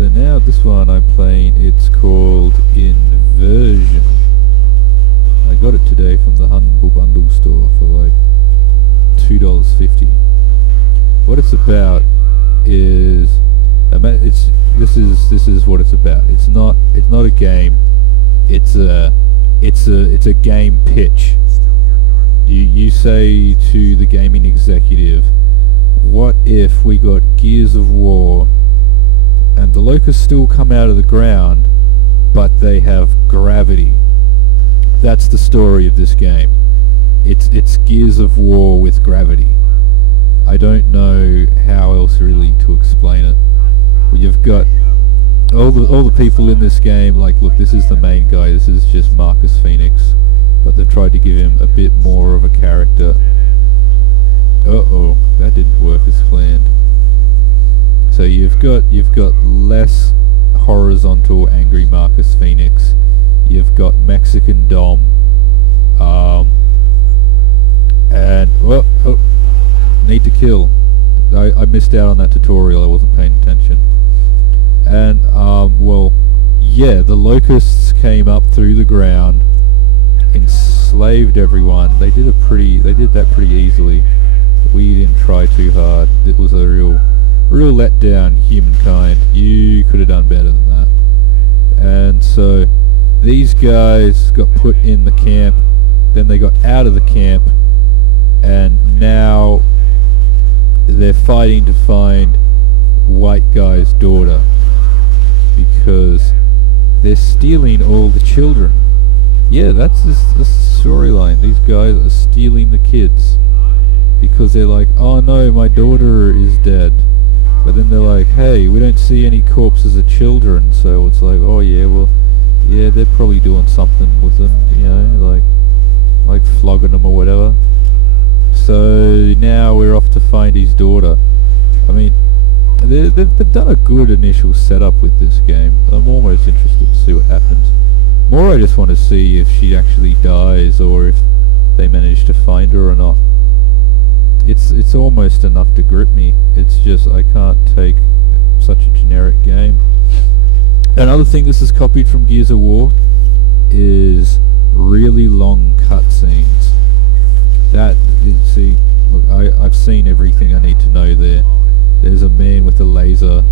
So now this one I'm playing, it's called Inversion. I got it today from the Humble Bundle store for like $2.50. What it's about is, this is what it's about. It's not a game. It's a game pitch. You say to the gaming executive, what if we got Gears of War and the locusts still come out of the ground, but they have gravity? That's the story of this game. It's Gears of War with gravity. I don't know how else really to explain it. You've got all the people in this game, like, look, this is the main guy, this is just Marcus Phoenix, but they've tried to give him a bit more of a character. Uh-oh, that didn't work as planned. So you've got less horizontal angry Marcus Phoenix. You've got Mexican Dom, and need to kill. I missed out on that tutorial. I wasn't paying attention. And the locusts came up through the ground, enslaved everyone. They did that pretty easily. We didn't try too hard. It was a real letdown, humankind. You could have done better than that. And so these guys got put in the camp, then they got out of the camp, and now they're fighting to find white guy's daughter because they're stealing all the children. Yeah, that's the storyline. These guys are stealing the kids because they're like, oh no, my daughter is dead. But then they're like, hey, we don't see any corpses of children, so it's like, oh yeah, well, yeah, they're probably doing something with them, you know, like flogging them or whatever. So now we're off to find his daughter. I mean, they've done a good initial setup with this game. I'm almost interested to see what happens. More, I just want to see if she actually dies or if they manage to find her or not. It's almost enough to grip me. It's just I can't take such a generic game. Another thing this is copied from Gears of War is really long cutscenes. See, look, I've seen everything I need to know there. There's a man with a laser.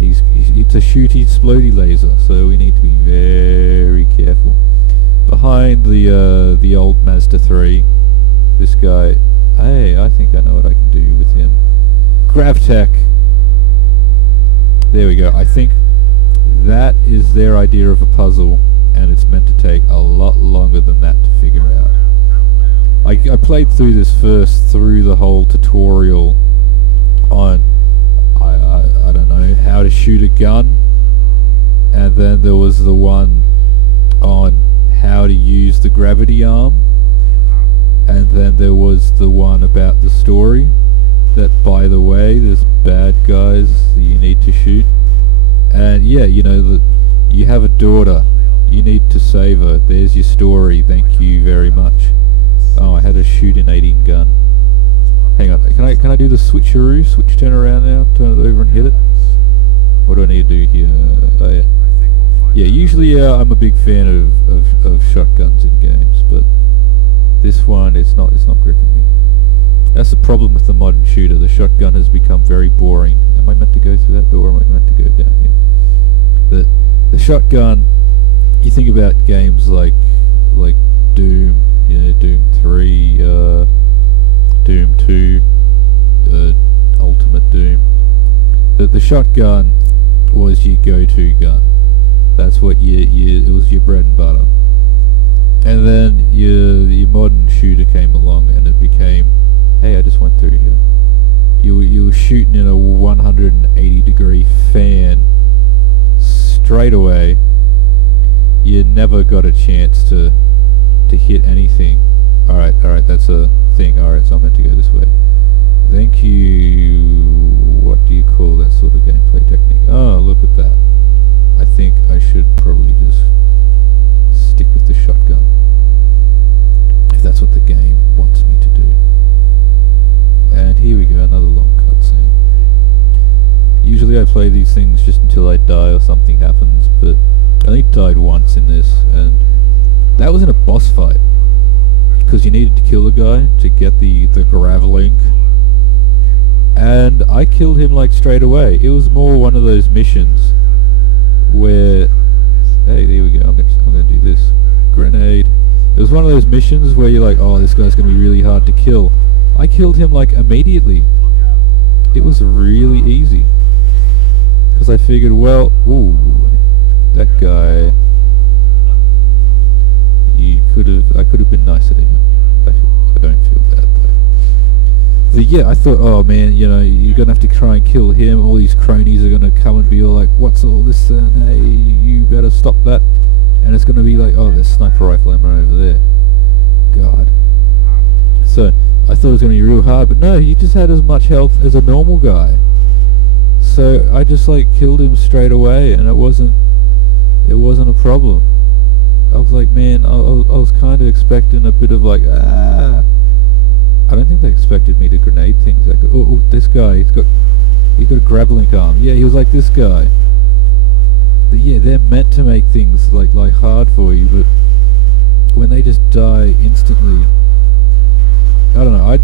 It's a shooty, explodey laser, so we need to be very careful. Behind the old Mazda 3, this guy. Hey, I think I know what I can do with him. Gravtech. There we go. I think that is their idea of a puzzle, and it's meant to take a lot longer than that to figure out. I played through the whole tutorial on, I don't know, how to shoot a gun, and then there was the one on how to use the gravity arm, and then there was the one about the story, that by the way, there's bad guys that you need to shoot, and yeah, you know, that you have a daughter, you need to save her, there's your story, thank you very much. Oh, I had a shooting gun. Hang on, can I do the switcheroo? Turn around now, turn it over and hit it? What do I need to do here? Oh yeah. Yeah, usually I'm a big fan of shotguns in games, but this one, it's not gripping me. That's the problem with the modern shooter. The shotgun has become very boring. Am I meant to go through that door, or am I meant to go down here? The shotgun, you think about games like Doom, you know, Doom 3, Doom 2, Ultimate Doom. The shotgun was your go-to gun. That's what it was your bread and butter. And then your modern shooter came along, and it became, hey, I just went through here. You were shooting in a 180-degree fan straight away. You never got a chance to hit anything. Alright, that's a thing. Alright, so I'm meant to go this way. Thank you. What do you call that sort of gameplay technique? Oh, look at that. I think I should probably just stick with the shotgun, if that's what the game wants me to do. And here we go, another long cutscene. Usually I play these things just until I die or something happens, but I only died once in this, and that was in a boss fight. Because you needed to kill a guy to get the gravelink. And I killed him like straight away. It was more one of those missions where... Hey, there we go, I'm gonna do this. Grenade. It was one of those missions where you're like, oh, this guy's gonna be really hard to kill. I killed him like immediately. It was really easy. Because I figured, well, ooh, that guy... I could have been nicer to him. I don't feel bad though. So yeah, I thought, oh man, you know, you're gonna have to try and kill him. All these cronies are gonna come and be all like, what's all this? And hey, you better stop that. And it's gonna be like, oh, there's sniper rifle ammo over there. God. So I thought it was gonna be real hard, but no, he just had as much health as a normal guy. So I just like killed him straight away, and it wasn't a problem. I was like, man, I was kind of expecting a bit of like, I don't think they expected me to grenade things. Like, oh, this guy, he's got a grappling arm. Yeah, he was like this guy. But yeah, they're meant to make things like hard for you, but when they just die instantly, I don't know.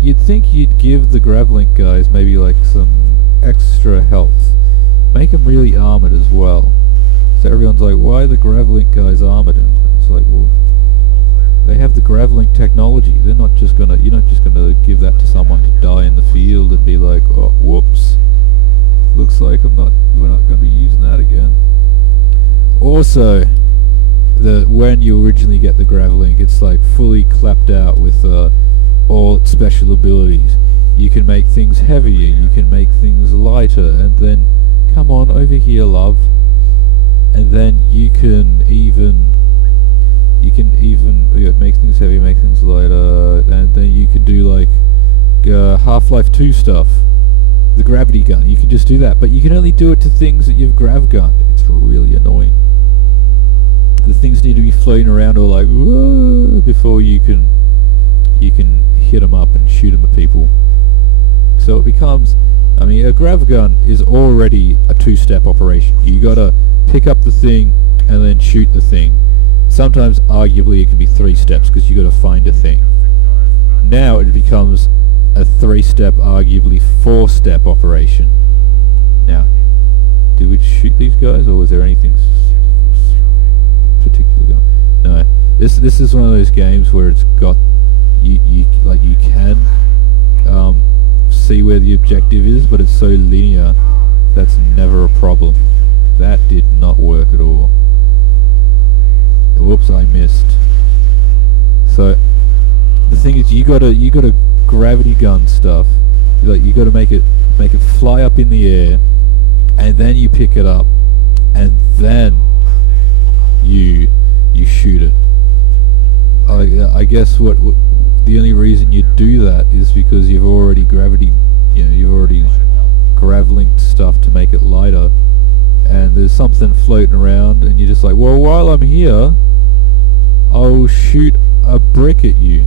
You'd think you'd give the grappling guys maybe like some extra health, make them really armored as well. So everyone's like, why are the Gravelink guys armored? And it's like, well, they have the Gravelink technology. You're not just gonna give that to someone to die in the field and be like, oh, whoops. Looks like we're not gonna be using that again. Also, when you originally get the Gravelink, it's like fully clapped out with all its special abilities. You can make things heavier, you can make things lighter, and then, come on, over here, love. And then you can even make things heavy, make things lighter, and then you can do like Half-Life 2 stuff. The gravity gun, you can just do that, but you can only do it to things that you've grav gunned. It's really annoying. The things need to be floating around all like whoa, before you can hit them up and shoot them at people. So it becomes, I mean, a grav gun is already a two-step operation. You gotta pick up the thing and then shoot the thing. Sometimes, arguably, it can be 3 steps because you gotta find a thing. Now it becomes a 3-step, arguably 4-step operation. Now, did we shoot these guys, or was there anything particularly on? No. This is one of those games where it's got you can see where the objective is, but it's so linear that's never a problem. That did not work at all. Whoops, I missed. So the thing is, you gotta gravity gun stuff. Like, you gotta make it fly up in the air, and then you pick it up, and then you shoot it. I guess what the only reason you do that is because you've already grav-linked stuff to make it lighter, and there's something floating around, and you're just like, well, while I'm here, I'll shoot a brick at you.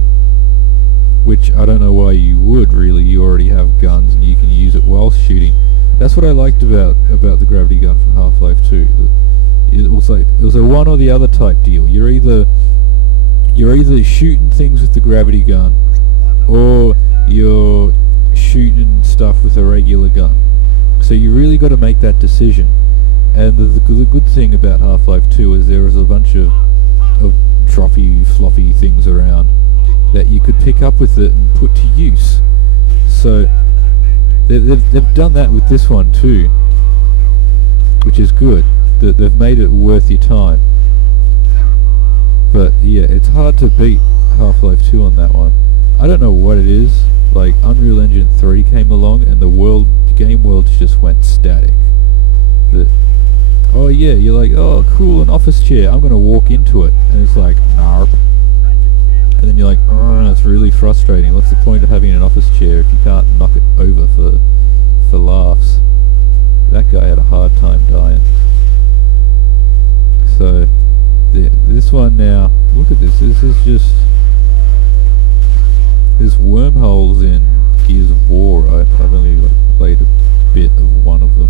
Which I don't know why you would, really. You already have guns and you can use it while shooting. That's what I liked about the gravity gun from Half-Life 2. It was a one or the other type deal. You're either shooting things with the gravity gun, or you're shooting stuff with a regular gun. So you really got to make that decision. And the good thing about Half-Life 2 is there was a bunch of droppy, floppy things around that you could pick up with it and put to use. So they've done that with this one too, which is good. They've made it worth your time. But yeah, it's hard to beat Half-Life 2 on that one. I don't know what it is. Like, Unreal Engine 3 came along and the game world just went static. Oh yeah, you're like, oh cool, an office chair, I'm gonna walk into it. And it's like, narp. And then you're like, oh, that's really frustrating. What's the point of having an office chair if you can't knock it over for laughs? That guy had a hard time dying. So, this one now, look at this. This is just... There's wormholes in Gears of War. I've only played a bit of one of them.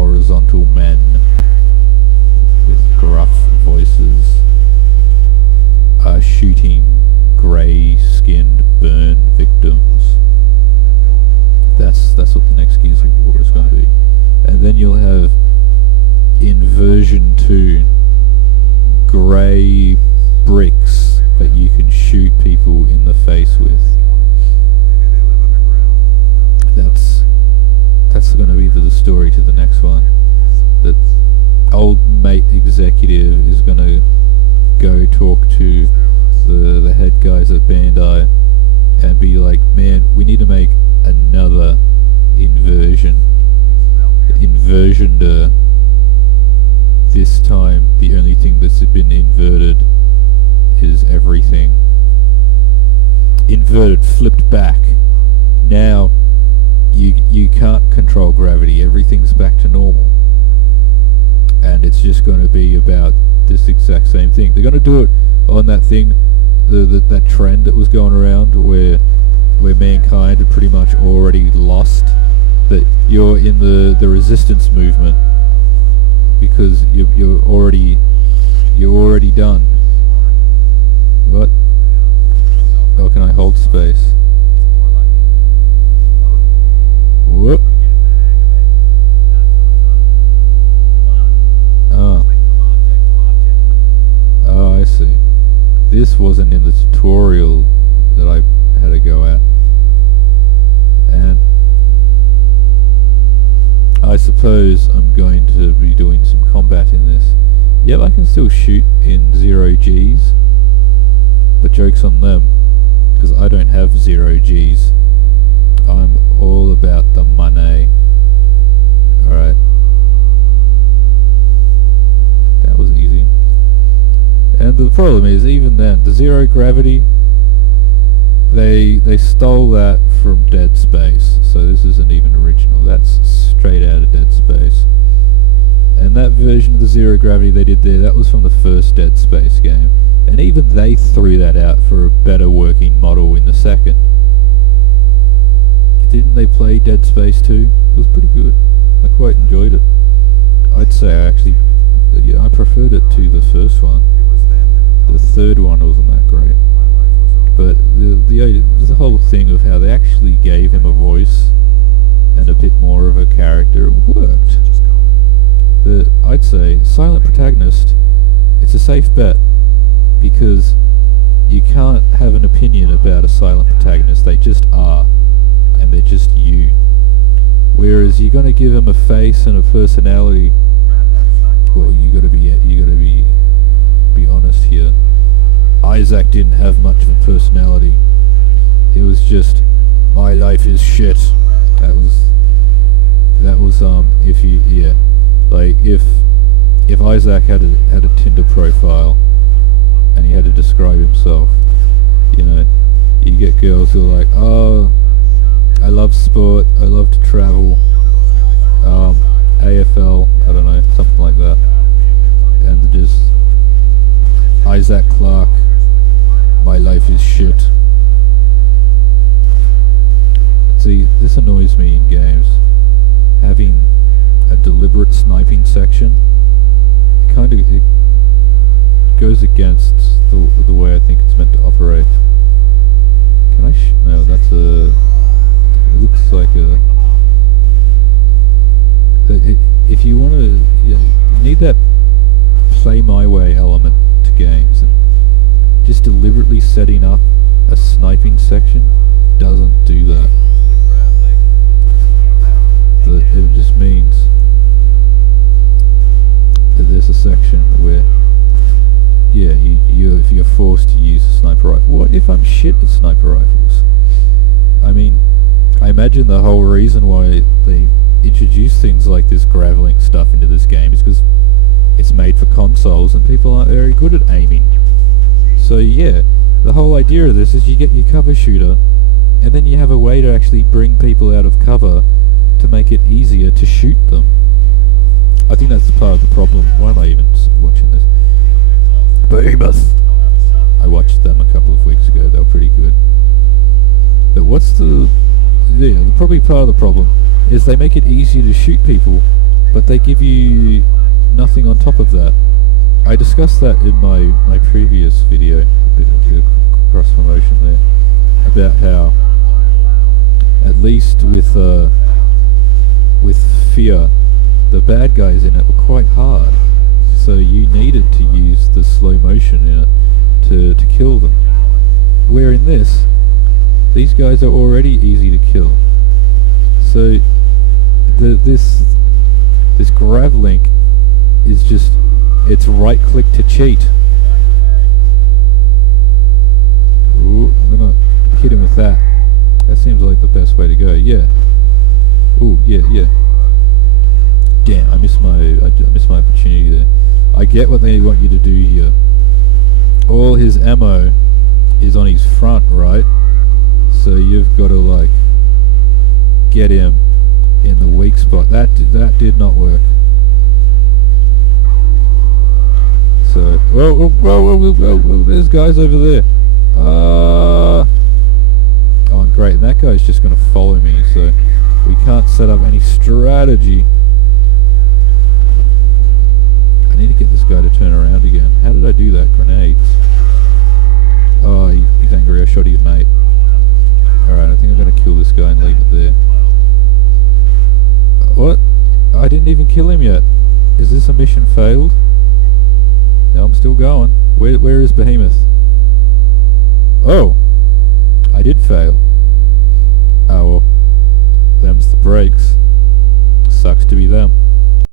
horizontal men with gruff voices are shooting grey-skinned burn victims. That's what the next Gears of War is going to be. And then you'll have Inversion 2, grey bricks that you can shoot people in the face with. That's going to be the story to the next one. That old mate executive is going to go talk to the head guys at Bandai and be like, man, we need to make another Inversion. This time, the only thing that's been inverted is everything. Inverted, flipped back. Now, you can't control gravity. Everything's back to normal. And it's just going to be about this exact same thing. They're going to do it on that thing, that trend that was going around where mankind had pretty much already lost. That you're in the resistance movement because you're already done. What? Oh, can I hold space? Whoop. Oh, I see. This wasn't in the tutorial that I had to go at. And I suppose I'm going to be doing some combat in this. Yep, I can still shoot in 0 Gs, but joke's on them, because I don't have 0 Gs. I'm all about the money. Alright. That was easy. And the problem is, even then, the zero gravity, they stole that from Dead Space, so this isn't even original. That's straight out of Dead Space. And that version of the zero gravity they did there, that was from the first Dead Space game. And even they threw that out for a better working model in the second. Didn't they play Dead Space 2? It was pretty good. I quite enjoyed it. I'd say I preferred it to the first one. The third one wasn't that great. But the whole thing of how they actually gave him a voice and a bit more of a character, it worked. I'd say silent protagonist, it's a safe bet, because you can't have an opinion about a silent protagonist. They just are, and they're just you. Whereas you're gonna give him a face and a personality. Well, you gotta be honest here. Isaac didn't have much of a personality. It was just, my life is shit. That was if Isaac had a Tinder profile and he had to describe himself, you get girls who are like, oh, I love sport, I love to travel, AFL, I don't know, something like that. And just, Isaac Clarke, my life is shit. See, this annoys me in games. Having a deliberate sniping section, it goes against the way I think it's meant to operate. Can I no, that's it looks like if you want to, you need that play my way element to games, and just deliberately setting up a sniping section doesn't do that. It just means that there's a section where, if you're forced to use a sniper rifle. What if I'm shit at sniper rifles? I mean, I imagine the whole reason why they introduce things like this graveling stuff into this game is because it's made for consoles and people aren't very good at aiming. So yeah, the whole idea of this is you get your cover shooter, and then you have a way to actually bring people out of cover to make it easier to shoot them. I think that's part of the problem. Why am I even watching this? Behemoth! I watched them a couple of weeks ago, they were pretty good. But probably part of the problem is they make it easier to shoot people but they give you nothing on top of that. I discussed that in my previous video, a bit of cross promotion there, about how at least with Fear, the bad guys in it were quite hard, so you needed to use the slow motion in it to kill them. Where in this, these guys are already easy to kill. So this grav link is just, it's right click to cheat. Ooh, I'm gonna hit him with that. That seems like the best way to go. Yeah. Ooh, yeah. Damn, I missed my opportunity there. I get what they want you to do here. All his ammo is on his front, right? So you've got to like get him in the weak spot. That did not work. So whoa, there's guys over there. Oh great, and that guy's just gonna follow me, so we can't set up any strategy. I need to get this guy to turn around again. How did I do that? Grenades. Oh, he's angry I shot his mate. Alright, I think I'm gonna kill this guy and leave it there. What? I didn't even kill him yet. Is this a mission failed? No, I'm still going. Where is Behemoth? Oh! I did fail. Oh well. Them's the breaks.